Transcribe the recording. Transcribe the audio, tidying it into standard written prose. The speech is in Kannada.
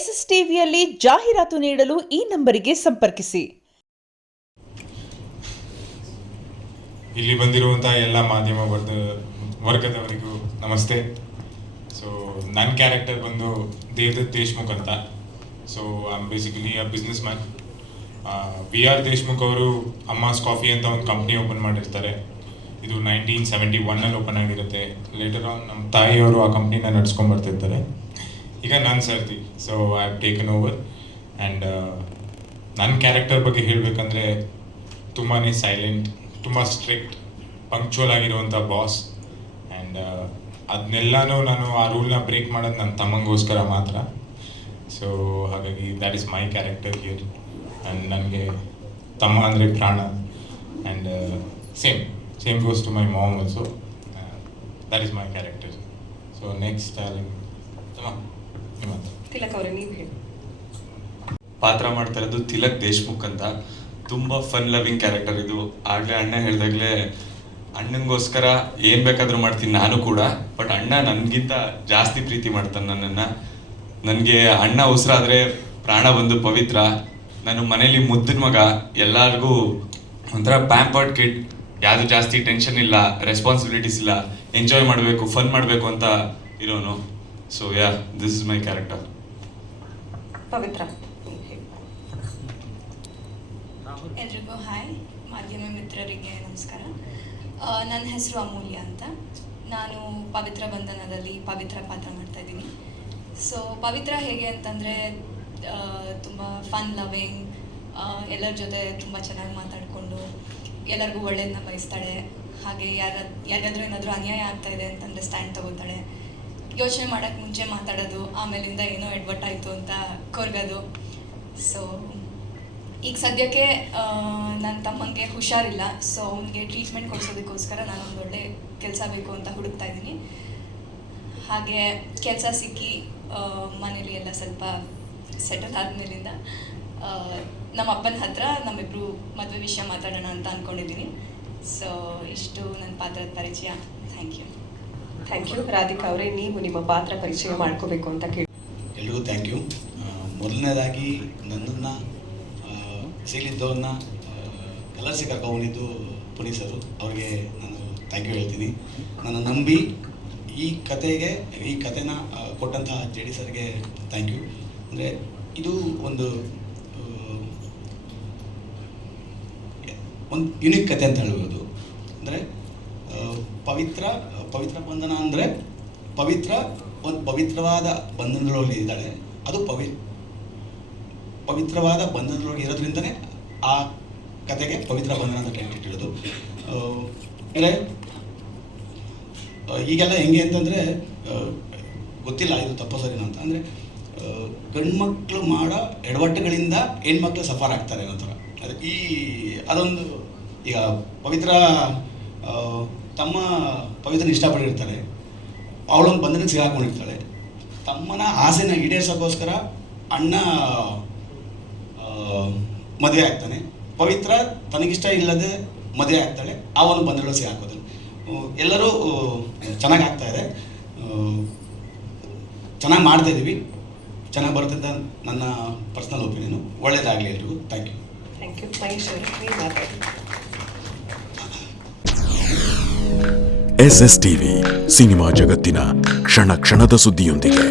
ಎಸ್ಎಸ್ ಟಿವಿಯಲ್ಲಿ ಜಾಹೀರಾತು ನೀಡಲು ಈ ನಂಬರಿಗೆ ಸಂಪರ್ಕಿಸಿ. ಇಲ್ಲಿ ಬಂದಿರುವಂತಹ ಎಲ್ಲ ಮಾಧ್ಯಮ ವರ್ಗದವರಿಗೂ ನಮಸ್ತೆ. ಸೊ ನನ್ನ ಕ್ಯಾರೆಕ್ಟರ್ ಬಂದು ದೇವದತ್ ದೇಶ್ಮುಖ್ ಅಂತ. So I am basically a business man. VR Deshmukh ಅವರು ಅಮ್ಮಾಸ್ ಕಾಫಿ ಅಂತ ಒಂದು ಕಂಪ್ನಿ ಓಪನ್ ಮಾಡಿರ್ತಾರೆ. ಇದು 1971 ಓಪನ್ ಆಗಿರುತ್ತೆ. ಲೇಟರ್ ಆನ್ ನಮ್ಮ ತಾಯಿಯವರು ಆ ಕಂಪ್ನಿನ ನಡ್ಸ್ಕೊಂಡು ಬರ್ತಿರ್ತಾರೆ. ಈಗ ನನ್ನ ಸರ್ತಿ. So I have taken over. And ನನ್ನ ಕ್ಯಾರೆಕ್ಟರ್ ಬಗ್ಗೆ ಹೇಳಬೇಕಂದ್ರೆ ತುಂಬಾ ಸೈಲೆಂಟ್, ತುಂಬ ಸ್ಟ್ರಿಕ್ಟ್, ಪಂಕ್ಚುವಲ್ ಆಗಿರುವಂಥ ಬಾಸ್. ಆ್ಯಂಡ್ ಅದನ್ನೆಲ್ಲನೂ ನಾನು ಆ ರೂಲ್ನ ಬ್ರೇಕ್ ಮಾಡೋದು ನನ್ನ ತಮ್ಮಂಗೋಸ್ಕರ ಮಾತ್ರ. ಸೊ ಹಾಗಾಗಿ that is my character here. And ನನಗೆ ತಮ್ಮ ಅಂದರೆ ಪ್ರಾಣ. And same goes to my mom also. That is my character. So next Tilak ಅವರೇ ನೀವು ಹೇಳಿ. ಪಾತ್ರ ಮಾಡ್ತಾ ಇರೋದು ತಿಲಕ್ ದೇಶ್ಮುಖ್ ಅಂತ. ತುಂಬ ಫನ್ ಲವಿಂಗ್ ಕ್ಯಾರೆಕ್ಟರ್ ಇದು. ಆಗಲೇ ಅಣ್ಣ ಹೇಳ್ದಾಗಲೇ ಅಣ್ಣಂಗೋಸ್ಕರ ಏನು ಬೇಕಾದರೂ ಮಾಡ್ತೀನಿ ನಾನು ಕೂಡ. ಬಟ್ ಅಣ್ಣ ನನಗಿಂತ ಜಾಸ್ತಿ ಪ್ರೀತಿ ಮಾಡ್ತಾನೆ ನನ್ನನ್ನು. ನನಗೆ ಅಣ್ಣ ಉಸಿರಾದರೆ ಪ್ರಾಣ ಬಂದು ಪವಿತ್ರ. ನಾನು ಮನೇಲಿ ಮುದ್ದಿನ ಮಗ, ಎಲ್ಲರಿಗೂ ಒಂಥರ ಪ್ಯಾಂಪರ್ಡ್ ಕಿಡ್. ಯಾವುದು ಜಾಸ್ತಿ ಟೆನ್ಷನ್ ಇಲ್ಲ, ರೆಸ್ಪಾನ್ಸಿಬಿಲಿಟೀಸ್ ಇಲ್ಲ, ಎಂಜಾಯ್ ಮಾಡಬೇಕು, ಫನ್ ಮಾಡಬೇಕು ಅಂತ ಇರೋನು. So this is my character. Pavithra. ಎಲ್ರಿಗೂ ಹಾಯ್. ಮಾಧ್ಯಮ ಮಿತ್ರರಿಗೆ ನಮಸ್ಕಾರ. ನನ್ನ ಹೆಸರು ಅಮೂಲ್ಯ ಅಂತ. ನಾನು ಪವಿತ್ರ ಬಂಧನದಲ್ಲಿ ಪವಿತ್ರ ಪಾತ್ರ ಮಾಡ್ತಾ ಇದ್ದೀನಿ. ಸೊ ಪವಿತ್ರ ಹೇಗೆ ಅಂತಂದರೆ ತುಂಬ ಫನ್ ಲವಿಂಗ್, ಎಲ್ಲರ ಜೊತೆ ತುಂಬ ಚೆನ್ನಾಗಿ ಮಾತಾಡಿಕೊಂಡು ಎಲ್ಲರಿಗೂ ಒಳ್ಳೆಯದನ್ನ ಬಯಸ್ತಾಳೆ. ಹಾಗೆ ಯಾರಾದರೂ ಏನಾದರೂ ಅನ್ಯಾಯ ಆಗ್ತಾಯಿದೆ ಅಂತಂದರೆ ಸ್ಟ್ಯಾಂಡ್ ತಗೋತಾಳೆ. ಯೋಚನೆ ಮಾಡೋಕ್ಕೆ ಮುಂಚೆ ಮಾತಾಡೋದು, ಆಮೇಲಿಂದ ಏನೋ ಎಡ್ವಟ್ಟಾಯಿತು ಅಂತ ಕೊರ್ಗೋದು. ಸೊ ಈಗ ಸದ್ಯಕ್ಕೆ ನನ್ನ ತಮ್ಮಂಗೆ ಹುಷಾರಿಲ್ಲ. ಸೊ ಅವನಿಗೆ ಟ್ರೀಟ್ಮೆಂಟ್ ಕೊಡಿಸೋದಕ್ಕೋಸ್ಕರ ನಾನು ಒಂದು ಒಳ್ಳೆ ಕೆಲಸ ಬೇಕು ಅಂತ ಹುಡುಕ್ತಾ ಇದ್ದೀನಿ. ಹಾಗೆ ಕೆಲಸ ಸಿಕ್ಕಿ ಮನೇಲಿ ಎಲ್ಲ ಸ್ವಲ್ಪ ಸೆಟಲ್ ಆದಮೇಲಿಂದ ನಮ್ಮ ಅಪ್ಪನ ಹತ್ರ ನಮ್ಮಿಬ್ಬರು ಮದುವೆ ವಿಷಯ ಮಾತಾಡೋಣ ಅಂತ ಅಂದ್ಕೊಂಡಿದ್ದೀನಿ. ಸೊ ಇಷ್ಟು ನನ್ನ ಪಾತ್ರದ ಪರಿಚಯ. Thank you. ರಾಧಿಕಾ ಅವರೇ, ನೀವು ನಿಮ್ಮ ಪಾತ್ರ ಪರಿಚಯ ಮಾಡ್ಕೋಬೇಕು ಅಂತ ಕೇಳಿ. ಎಲ್ರಿಗೂ ಥ್ಯಾಂಕ್ ಯು. ಮೊದಲನೇದಾಗಿ ನನ್ನನ್ನು ಸೀಲಿದ್ದವ್ರನ್ನ ಕಲರ್ಸಿ ಕರ್ಕೊಂಬಂದಿದ್ದು ಪುನೀತ್ ಸರು, ಅವ್ರಿಗೆ ನಾನು ಥ್ಯಾಂಕ್ ಯು ಹೇಳ್ತೀನಿ. ನನ್ನ ನಂಬಿ ಈ ಕತೆನ ಕೊಟ್ಟಂತಹ JD ಸರ್ಗೆ ಥ್ಯಾಂಕ್ ಯು. ಅಂದರೆ ಇದು ಒಂದು ಯುನಿಕ್ ಕತೆ ಅಂತ ಹೇಳ್ಬೋದು. ಅಂದರೆ ಪವಿತ್ರ ಬಂಧನ ಅಂದರೆ ಪವಿತ್ರ ಒಂದು ಪವಿತ್ರವಾದ ಬಂಧನದೊಳಗೆ ಇದ್ದಾಳೆ. ಅದು ಪವಿತ್ರವಾದ ಬಂಧನದೊಳಗೆ ಇರೋದ್ರಿಂದನೇ ಆ ಕತೆಗೆ ಪವಿತ್ರ ಬಂಧನ ಅಂತ ಟೈಟಲ್ ಇಟ್ಟಿರೋದು. ಅಂದರೆ ಈಗೆಲ್ಲ ಹೆಂಗೆ ಅಂತಂದರೆ ಗೊತ್ತಿಲ್ಲ ಇದು ತಪ್ಪು ಸರಿನಾ ಅಂತ. ಅಂದರೆ ಗಂಡ್ಮಕ್ಳು ಮಾಡೋ ಎಡವಟ್ಟುಗಳಿಂದ ಹೆಣ್ಮಕ್ಳು ಸಫರ್ ಆಗ್ತಾರೆ ಅನ್ನೋ ಥರ. ಅದೊಂದು ಈಗ ಪವಿತ್ರ ತಮ್ಮ ಪವಿತ್ರನ ಇಷ್ಟಪಟ್ಟಿರ್ತಾಳೆ, ಅವಳೊಂದು ಬಂಧನಕ್ಕೆ ಸಿಗಾಕೊಂಡಿರ್ತಾಳೆ. ತಮ್ಮನ ಆಸೆನ ಈಡೇರಿಸೋಕ್ಕೋಸ್ಕರ ಅಣ್ಣ ಮದುವೆ ಆಗ್ತಾನೆ. ಪವಿತ್ರ ತನಗಿಷ್ಟ ಇಲ್ಲದೆ ಮದುವೆ ಆಗ್ತಾಳೆ. ಆ ಒಂದು ಬಂಧನಗಳು ಸಿಗಾಕೋದು. ಎಲ್ಲರೂ ಚೆನ್ನಾಗಿ ಆಗ್ತಾಯಿದೆ, ಚೆನ್ನಾಗಿ ಮಾಡ್ತಾಯಿದ್ದೀವಿ, ಚೆನ್ನಾಗಿ ಬರ್ತಂತ ನನ್ನ ಪರ್ಸ್ನಲ್ ಒಪಿನಿಯನು. ಒಳ್ಳೆಯದಾಗಲಿ ಎಲ್ರಿಗೂ. Thank you. ಮಹೇಶ್ ಅವರು, ನೀವು ಮಾತಾಡಿ. SS TV ಸಿನಿಮಾ ಜಗತ್ತಿನ ಕ್ಷಣ ಕ್ಷಣದ ಸುದ್ದಿಯೊಂದಿಗೆ.